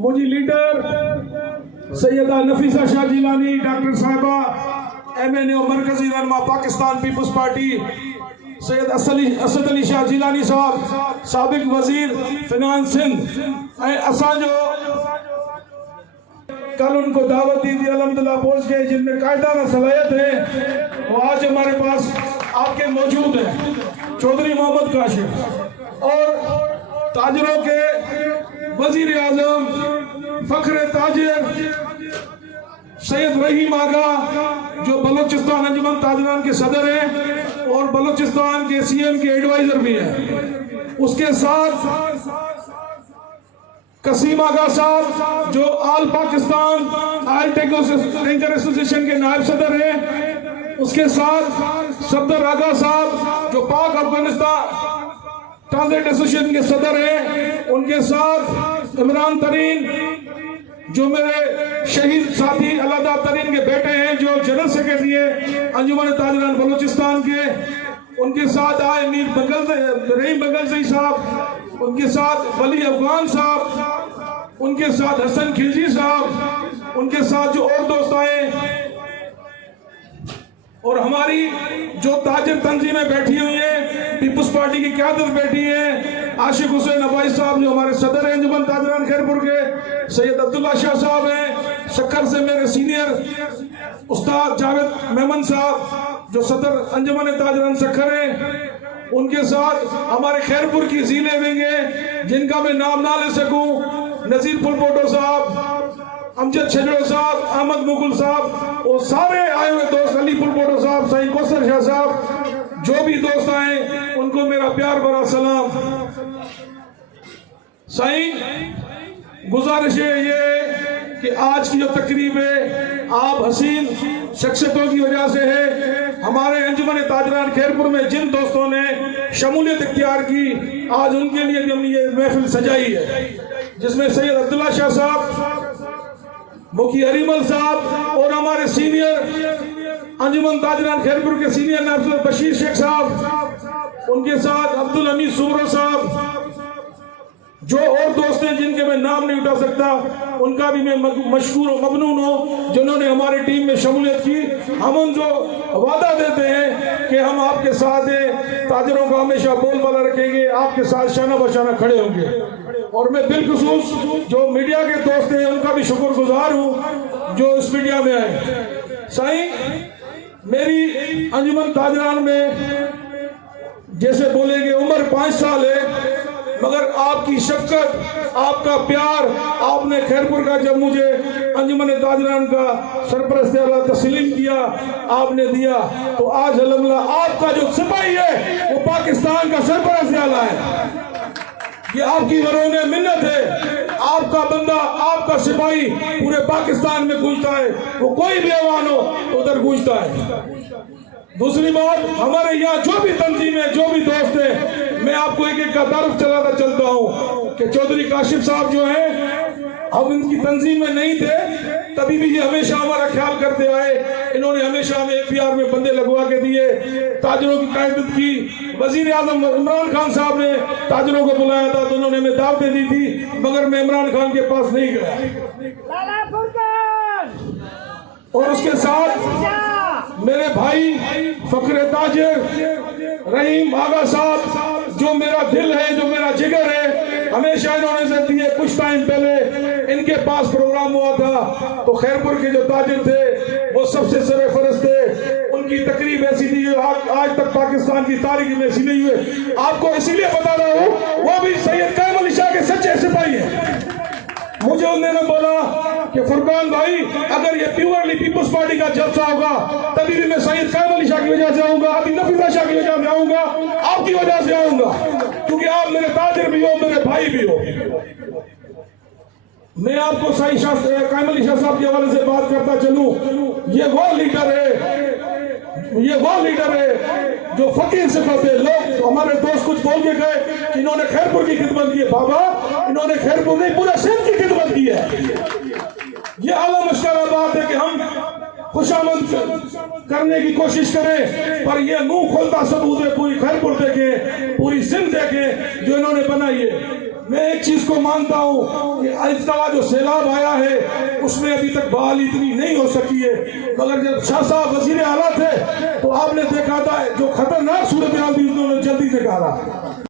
मुझे leader Syeda Nafisa Shah Jilani, doctor साहिबा MNA मरकजी रहनुमा पाकिस्तान पीपल्स पार्टी, सैयद असद अली शाह जिलानी साहब साबिक वजीर फिनांस सिंध, असांजो कल उनको दावत दी थी, अल्हम्दुलिल्लाह पहुंच गए, जिनमें कायदाना सलाहियत है वो आज हमारे पास आपके मौजूद हैं। चौधरी मोहम्मद काशिफ और ताजरों के वजीर आजम फख्र ताजिर सैयद रहीम आगा, जो बलोचिस्तान अंजुमन ताजरान के सदर हैं और बलोचिस्तान के CM के एडवाइजर भी हैं। उसके साथ कसीम आगा साहब जो all Pakistan oil tanker association के नायब सदर हैं। उसके साथ सफदर आगा साहब जो पाक अफगानिस्तान ट्रांजिट एसोसिएशन के सदर हैं। उनके साथ इमरान तरीन जो मेरे शहीद साथी अलादा तरीन के बेटे हैं, जो जनरल सेक्रेटरी है अंजुमन ताजरान बलोचिस्तान के। उनके साथ आए मीर रहीम बगलजई साहब, उनके साथ वली अफगान साहब, उनके साथ हसन खिलजी साहब, उनके साथ जो और दोस्त आए और हमारी जो ताजिर तंजीमें बैठी हुई हैं, पीपल्स पार्टी की क़यादत बैठी है, आशिक हुसैन अबाई साहब जो हमारे सदर हैं अंजुमन ताजरान खैरपुर के, सैयद अब्दुल्ला शाह साहब हैं, शक्कर से मेरे सीनियर उस्ताद जावेद मेमन साहब जो सदर अंजुमन ताजरान शक्कर हैं। उनके साथ हमारे खैरपुर की ज़ीले विंगे जिनका मैं नाम ना ले सकूं, नजीर फुलपोटो साहब, अमजद छजड़ो साहब, अहमद मुगल साहब, वो सारे आए हुए दोस्त, अली फुलपोटो साहब, सही कौसर शाह साहब, जो भी दोस्त आए उनको मेरा प्यार भरा सलाम। सही गुजारिश है ये कि आज की जो तकरीब है आप हसीन शख्सियतों की वजह से है। हमारे अंजुमन ताजरान खैरपुर में जिन दोस्तों ने शमूलियत इख्तियार की, आज उनके लिए भी हमने ये महफिल सजाई है, जिसमें सैयद अब्दुल्ला शाह साहब, मुखी हरीमल साहब और हमारे सीनियर अंजुमन ताजरान खैरपुर के सीनियर नायब बशीर शेख साहब, उनके साथ अब्दुल हमीद सुमरो साहब, जो और दोस्त हैं जिनके मैं नाम नहीं उठा सकता, उनका भी मैं मशकूर और ममनून हूँ जिन्होंने हमारी टीम में शमूलियत की। हम उन जो वादा देते हैं कि हम आपके साथ हैं, ताजरों को हमेशा बोलबाला रखेंगे, आपके साथ शाना बशाना खड़े होंगे। और मैं बिलखुसूस जो मीडिया के दोस्त हैं उनका भी शुक्रगुजार हूँ जो इस मीडिया में आए। साईं, मेरी अंजुमन ताजरान में जैसे बोलेंगे उम्र 5 साल है, मगर आपकी शफकत, आपका प्यार, आपने खैरपुर का जब मुझे अंजुमन ताजरान का सरपरस्त आला तस्लीम किया, आपने दिया, तो आज अल्हम्दुलिल्लाह आपका जो सिपाही है वो पाकिस्तान का सरपरस्त आला है। ये आपकी वरोने मिन्नत है। आपका बंदा, आपका सिपाही पूरे पाकिस्तान में गूंजता है, वो कोई भी ऐवान हो तो उधर गूंजता है। दूसरी बात, हमारे यहाँ जो भी तंजीम है, जो भी दोस्त है, मैं आपको एक एक का तारुफ चलाता चलता हूँ कि चौधरी काशिफ साहब जो हैं, हम इनकी तंजीम में नहीं थे तभी भी ये हमेशा हमारा ख्याल करते आए। इन्होंने हमेशा हमें APR में बंदे लगवा के दिए, ताजरों की क़यादत की। वजीर आजम इमरान खान साहब ने ताजरों को बुलाया था तो उन्होंने हमें दावतें दी थी, मगर मैं इमरान खान के पास नहीं गया। और उसके साथ मेरे भाई फख्र ताजिर रहीम आगा साहब जो मेरा दिल है, जो मेरा जिगर है, हमेशा इन्होंने से दिए। कुछ टाइम पहले इनके पास प्रोग्राम हुआ था तो खैरपुर के जो ताजिर थे वो सबसे सरफरस्त थे। उनकी तकरीब ऐसी थी जो आज तक पाकिस्तान की तारीख में ऐसी नहीं हुई। आपको इसीलिए बता रहा हूँ, वो भी सैयद कायम अली शाह के सच्चे सिपाही है। मुझे उन्होंने बोला कि फुरकान भाई, अगर ये प्योरली पीपल्स पार्टी का जलसा होगा तभी भी मैं सैयद कायम अली शाह की वजह से आऊंगा, अभी नफीसा शाह की वजह से आऊंगा, आपकी वजह से आऊंगा, क्योंकि आप मेरे ताजिर भी हो, मेरे भाई भी हो। मैं आपको कायम अली शाह साहब के हवाले से बात करता चलूं, ये वो लीडर है जो फकीर सिफत है। लोग हमारे दोस्त कुछ बोल के गए कि इन्होंने खैरपुर की खिदमत की है। बाबा, इन्होंने खैरपुर नहीं, पूरा सिंध की खिदमत की है। ये आला मुश्किल बात है कि हम खुशामद करने की कोशिश करें, पर ये मुंह खोलता सबूत है। पूरी खैरपुर देखें, पूरी सिंध देखें जो इन्होंने बनाई है। मैं एक चीज को मानता हूँ कि इस दफा जो सैलाब आया है उसमें अभी तक बहाली इतनी नहीं हो सकी है। मगर जब शाह साहब वजीर आला थे तो आपने देखा था जो खतरनाक सूरत हाल थी उन्होंने जल्दी निकाला।